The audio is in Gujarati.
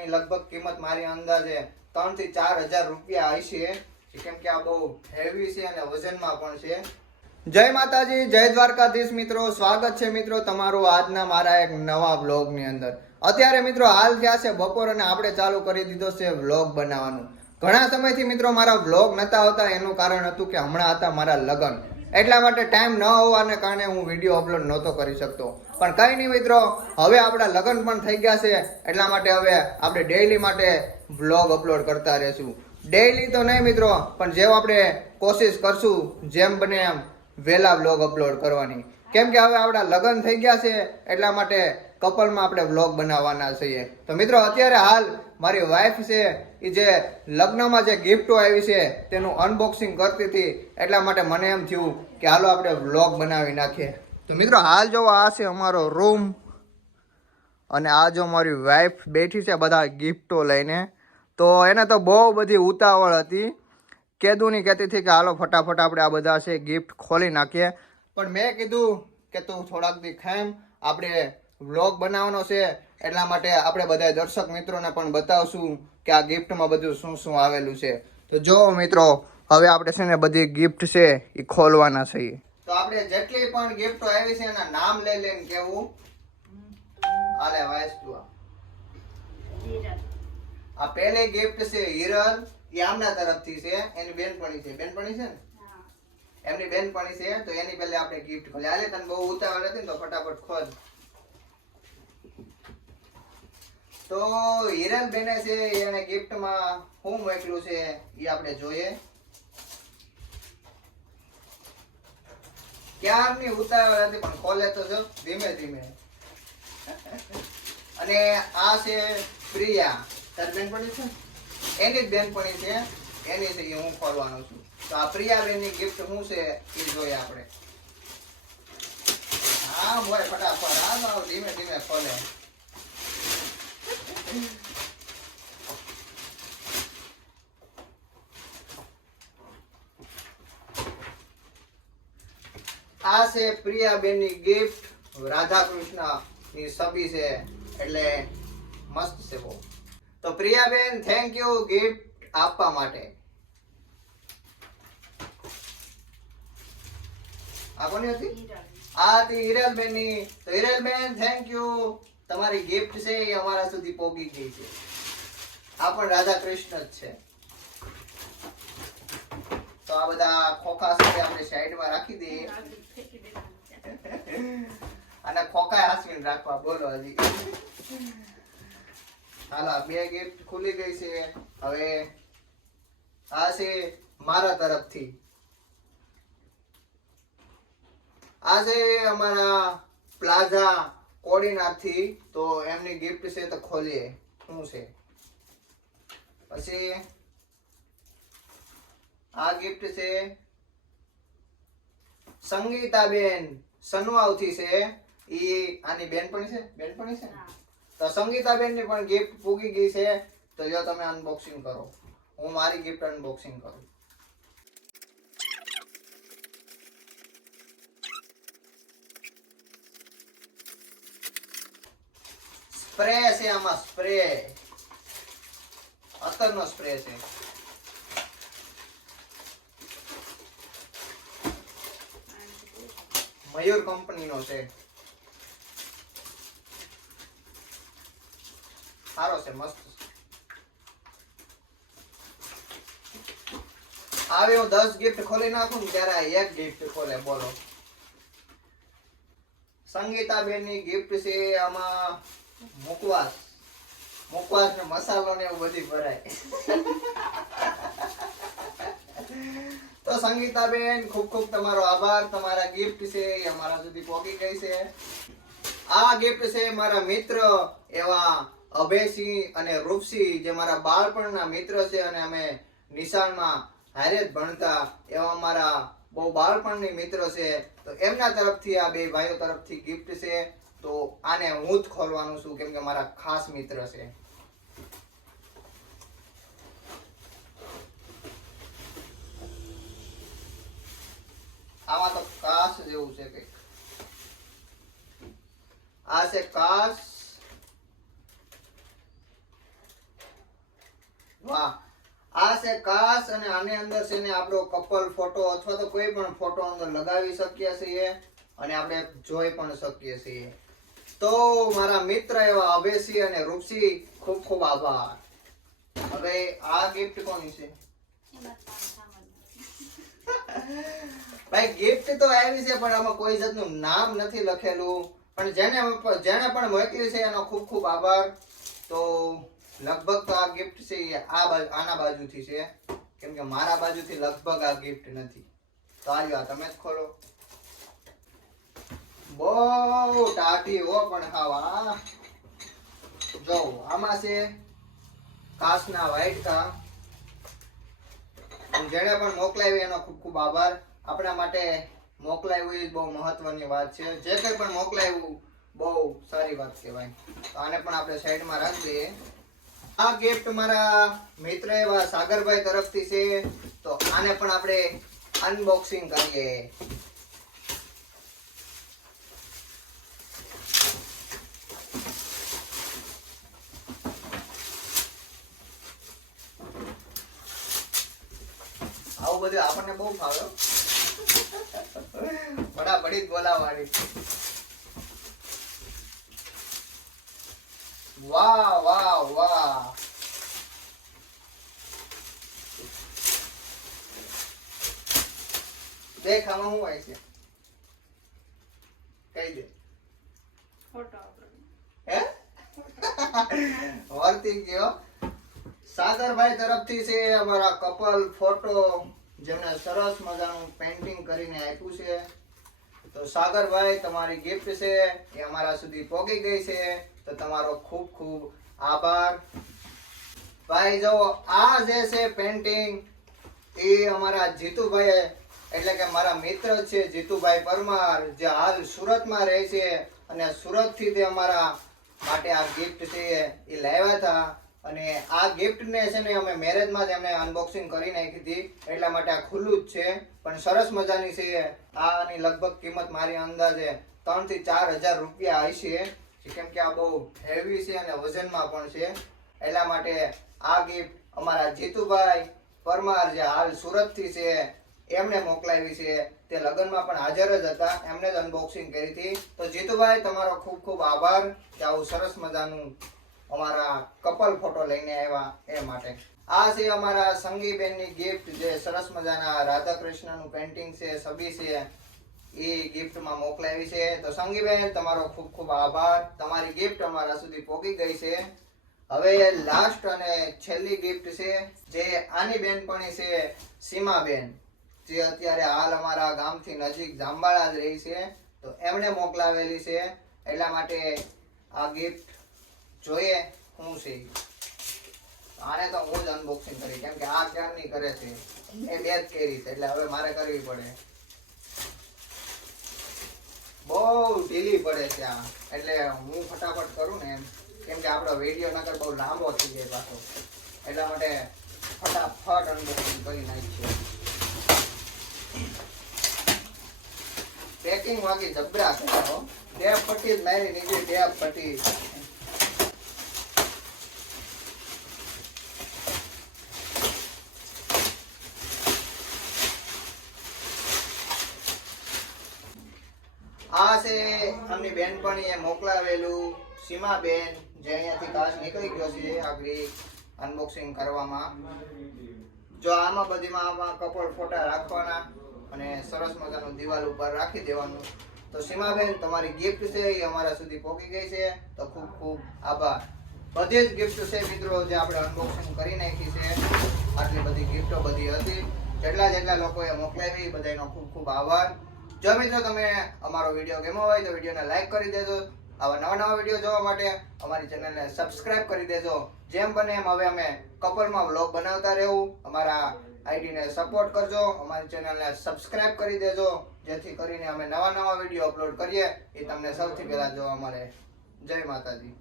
આની લગભગ કિંમત મારી અંદાજે 3 થી 4 હજાર રૂપિયા હશે, કેમ કે આ બહુ હેવી છે અને વજનમાં પણ છે. જય માતાજી, જય દ્વારકાધીશ મિત્રો. સ્વાગત છે મિત્રો તમારું આજના મારા એક નવા વ્લોગની અંદર. અત્યારે મિત્રો હાલ થયા છે બપોર અને આપણે ચાલુ કરી દીધો છે વ્લોગ બનાવવાનું. ઘણા સમયથી મિત્રો મારા વ્લોગ નતા આવતા, એનું કારણ હતું કે હમણાં હતા મારા લગ્ન, એટલા માટે ટાઈમ ન હોવાને કારણે હું વિડીયો અપલોડ નહોતો કરી શકતો. પણ કંઈ નહીં મિત્રો, હવે આપણા લગ્ન પણ થઈ ગયા છે, એટલા માટે હવે આપણે ડેઈલી માટે વ્લોગ અપલોડ કરતા રહેશું. ડેઈલી તો નહીં મિત્રો, પણ જેમ આપણે કોશિશ કરશું જેમ બને એમ વહેલા વ્લોગ અપલોડ કરવાની, કેમ કે હવે આપણા લગ્ન થઈ ગયા છે, એટલા માટે કપલમાં આપણે વ્લોગ બનાવવાના છીએ. તો મિત્રો અત્યારે હાલ મારી વાઈફ છે એ જે લગ્નમાં જે ગિફ્ટો આવી છે તેનું અનબોક્સિંગ કરતી હતી, એટલા માટે મને એમ થયું કે હાલો આપણે વ્લોગ બનાવી નાખીએ. તો મિત્રો હાલ જો આ છે અમારો રૂમ અને આ જો મારી વાઈફ બેઠી છે બધા ગિફ્ટો લઈને. તો એને તો બહુ બધી ઉતાવળ હતી, કેદુની કહેતી હતી કે હાલો ફટાફટ આપણે આ બધા છે ગિફ્ટ ખોલી નાખીએ. પણ મેં કીધું કે તું થોડાક દી ખાઈમ, આપણે વ્લોગ બનાવવાનો છે, એટલા માટે આપણે બધા દર્શક મિત્રોને પણ બતાવશું કે આ ગિફ્ટમાં બધું શું શું આવેલું છે. તો જો મિત્રો હવે આપણે છે ને બધી ગિફ્ટ છે એ ખોલવાના છીએ. તો આપણે જેટલી પણ ગિફ્ટો આવી છે એના નામ લઈ લઈને કેવું. આલે વાઈસ તું આ પહેલી ગિફ્ટ છે હિરલ, એ આમના તરફથી છે, એની બેનપણી છે. બેનપણી છે ને, એમની બેનપણી છે, તો એની પહેલે આપણે ગિફ્ટ ખોલી. આલે તને બહુ ઉતાવળ હતી ને તો ફટાફટ ખોલ. તો હિરલ બેને છે એને ગિફ્ટમાં શું મોકલ્યું છે એ આપણે જોઈએ. ક્યારની ઉતાવળ હતી પણ ખોલે તો જો ધીમે ધીમે. અને આ છે પ્રિયા, તારી બેનપણી છે, એની જ બેનપણી છે, એની છે હું ખોલવાનો છું. તો આ પ્રિયા બેનની ગિફ્ટ શું છે એ જોઈએ આપણે. હા મોય ફટાફટ, હા ધીમે ધીમે ખોલે. આ છે પ્રિયાબેનની ગિફ્ટ, રાધા કૃષ્ણ ની છબી છે, એટલે મસ્ત છે બહુ. તો પ્રિયાબેન થેન્ક યુ ગિફ્ટ આપવા માટે. આ કોની હતી? આ હતી હિરલબેન ની. તો હિરલબેન થેન્ક યુ, તમારી ગિફ્ટ છે એ અમારા સુધી પહોંચી ગઈ છે. આ પણ રાધા કૃષ્ણ જ છે. તો આ બધા ખોખા સાથે આપણે સાઈડમાં રાખી દઈએ અને ખોખા હાસવીને રાખવા. બોલો હજી હાલો બે ગિફ્ટ ખુલી ગઈ છે. હવે આ છે મારા તરફથી, આ છે અમારા પ્લાઝા કોડીનાથી. તો એમની ગિફ્ટ છે, તો ખોલીએ શું છે. પછી આ ગિફ્ટ છે સંગીતાબેન સનવાવથી છે, ઈ આની બેનપણી છે. બેનપણી છે ને, તો સંગીતાબેન ની પણ ગિફ્ટ પૂગી ગઈ છે. તો જો તમે અનબોક્સિંગ કરો, હું મારી ગિફ્ટ અનબોક્સિંગ કરું. સ્પ્રે છે, આમાં સ્પ્રે, અત્તરનો સ્પ્રે છે. મયુર કંપનીનો છે, સારો છે, મસ્ત છે. આવે હું 10 ગિફ્ટ ખોલી નાખું ને ત્યારે એક ગિફ્ટ ખોલે. બોલો સંગીતાબેન ની ગિફ્ટ છે, આમાં મુકવાસ ને મસાલો ને એવું બધી ભરાય. તો સંગીતાબેન ખૂબ ખૂબ તમારો આભાર. તમારા ગિફ્ટ છે એ અમારા સુધી પહોંચી ગઈ છે. આ ગિફ્ટ છે મારા મિત્ર એવા અભયસિંહ અને રૂપસિંહ, જે મારા બાળપણના મિત્ર છે અને અમે નિશાળમાં હારે જ ભણતા એવા અમારા બહુ બાળપણની મિત્ર છે. તો એમના તરફથી આ બે ભાઈઓ તરફથી ગિફ્ટ છે. તો આને હું જ ખોલવાનું છું, કેમ કે મારા ખાસ મિત્ર છે. આમાં તો કાચ જેવું છે કંઈક. આ છે કાચ વાહ, આ છે કાચ અને આની અંદર છે ને આપણો કપલ ફોટો અથવા તો કોઈ પણ ફોટો અંદર લગાવી શકીએ છીએ અને આપણે જોઈ પણ શકીએ છીએ. તો મારા મિત્ર એવા અભયસિંહ અને રૂપસિંહ ખૂબ ખૂબ આભાર. હવે આ ગિફ્ટ કોની છે? ભાઈ ગિફ્ટ તો આવી છે પણ આમાં કોઈ જાતનું નામ નથી લખેલું, પણ જેને પણ મોકલી છે એનો ખૂબ ખૂબ આભાર. તો લગભગ તો આ ગિફ્ટ છે આના બાજુથી છે, કેમ કે મારા બાજુથી લગભગ આ ગિફ્ટ નથી. તો આ તમે જ ખોલો. બહુ ટાઢી હો પણ ખાવા. જો આમાં છે કાચના વાટકા. જેને પણ મોકલાવી એનો ખૂબ ખૂબ આભાર. આપણા માટે મોકલાવ્યું એ બહુ મહત્વની વાત છે. જે કંઈ પણ મોકલાવ્યું બહુ સારી વાત કહેવાય. તો આને પણ આપણે સાઈડમાં રાખી દઈએ. આ ગિફ્ટ મારા મિત્ર એવા સાગરભાઈ તરફથી છે. તો આને પણ આપણે અનબોક્સિંગ કરીએ. આવું બધું આપણને બહુ ફાવે. ફટાફટી બોલાવવાની. વાહ વાહ વાહ, દેખ આમાં શું હોય છે? કહી દે. હે વર્તી ગયો. સાગરભાઈ તરફથી છે અમારા કપલ ફોટો, જેમને સરસ મજાનું પેન્ટિંગ કરીને આપ્યું છે. તો સાગરભાઈ તમારી ગિફ્ટ છે એ અમારા સુધી પહોંચી ગઈ છે. તો તમારો ખૂબ ખૂબ આભાર. ભાઈ જો આ જે છે પેન્ટિંગ એ અમારા જીતુભાઈ એટલે કે મારા મિત્ર છે જીતુભાઈ પરમાર, જે હાલ સુરતમાં રહે છે અને સુરતથી તે અમારા માટે આ ગિફ્ટ છે એ લાવ્યા હતા. અને આ ગિફ્ટ ને છે ને અમે મેરેજમાં જ એમને અનબોક્સિંગ કરી નાખી હતી, એટલા માટે આ ખુલ્લું જ છે. પણ સરસ મજાની છે. આની લગભગ કિંમત મારી અંદાજે 3 થી 4 હજાર રૂપિયા હશે, કેમ કે આ બહુ હેવી છે અને વજનમાં પણ છે. એટલા માટે આ ગિફ્ટ અમારા જીતુભાઈ પરમાર, જે હાલ સુરતથી છે, એમને મોકલાવી છે. તે લગ્નમાં પણ હાજર જ હતા, એમને જ અનબોક્સિંગ કરી હતી. તો જીતુભાઈ તમારો ખૂબ ખૂબ આભાર કે આવું સરસ મજાનું અમારા કપલ ફોટો લઈને આવ્યા એ માટે. આ છે અમારા સંગીબેનની ગિફ્ટ, જે સરસ મજાના રાધા કૃષ્ણનું પેન્ટિંગ છે, છબી છે, એ ગિફ્ટમાં મોકલાવી છે. તો સંગીબેન તમારો ખૂબ ખૂબ આભાર. તમારી ગિફ્ટ અમારા સુધી પહોંચી ગઈ છે. હવે લાસ્ટ અને છેલ્લી ગિફ્ટ છે, જે આની બેનપણી છે સીમાબેન, જે અત્યારે હાલ અમારા ગામથી નજીક જાંબાળા જ રહી છે. તો એમણે મોકલાવેલી છે. એટલા માટે આ ગિફ્ટ જોઈએ શું છે. આને તો હું જ અનબોક્સિંગ કરી, કેમ કે આ ક્યારની કરે છે, એ બે જ કરી છે, એટલે હવે મારે કરવી પડે. બહુ ઢીલી પડે છે આ, એટલે હું ફટાફટ કરું ને એમ, કેમ કે આપણો વિડીયો નકર બહુ લાંબો થઈ જાય પાછો. એટલા માટે ફટાફટ અનબોક્સિંગ કરી નાખીએ. પેકિંગ વાકી જબરા કરો. ટેપ પટ્ટી જ મારી નીકળી, ટેપ પટ્ટી. આ છે આમની બેનપણીએ મોકલાવેલું સીમાબેન, જે અહીંયાથી કાચ નીકળી ગયો છે આગળ અનબોક્સિંગ કરવામાં. જો આમાં બધીમાં આમાં કપલ ફોટા રાખવાના અને સરસ મજાનું દિવાલ ઉપર રાખી દેવાનું. તો સીમાબેન તમારી ગિફ્ટ છે એ અમારા સુધી પહોંચી ગઈ છે. તો ખૂબ ખૂબ આભાર. બધી જ ગિફ્ટ છે મિત્રો જે આપણે અનબોક્સિંગ કરી નાખી છે. આટલી બધી ગિફ્ટો બધી હતી, જેટલા લોકોએ મોકલાવી બધાનો ખૂબ ખૂબ આભાર. જો મિત્રો તમે અમારો વિડીયો ગમ્યો હોય તો વિડીયોને લાઈક કરી દેજો. આવા નવા વિડીયો જોવા માટે અમારી ચેનલને સબસ્ક્રાઇબ કરી દેજો. જેમ બને એમ હવે અમે કપલમાં વ્લોગ બનાવતા રહેવું. અમારા આઈડીને સપોર્ટ કરજો, અમારી ચેનલને સબસ્ક્રાઇબ કરી દેજો, જેથી કરીને અમે નવા વિડીયો અપલોડ કરીએ એ તમને સૌથી પહેલા જોવા મળે. જય માતાજી.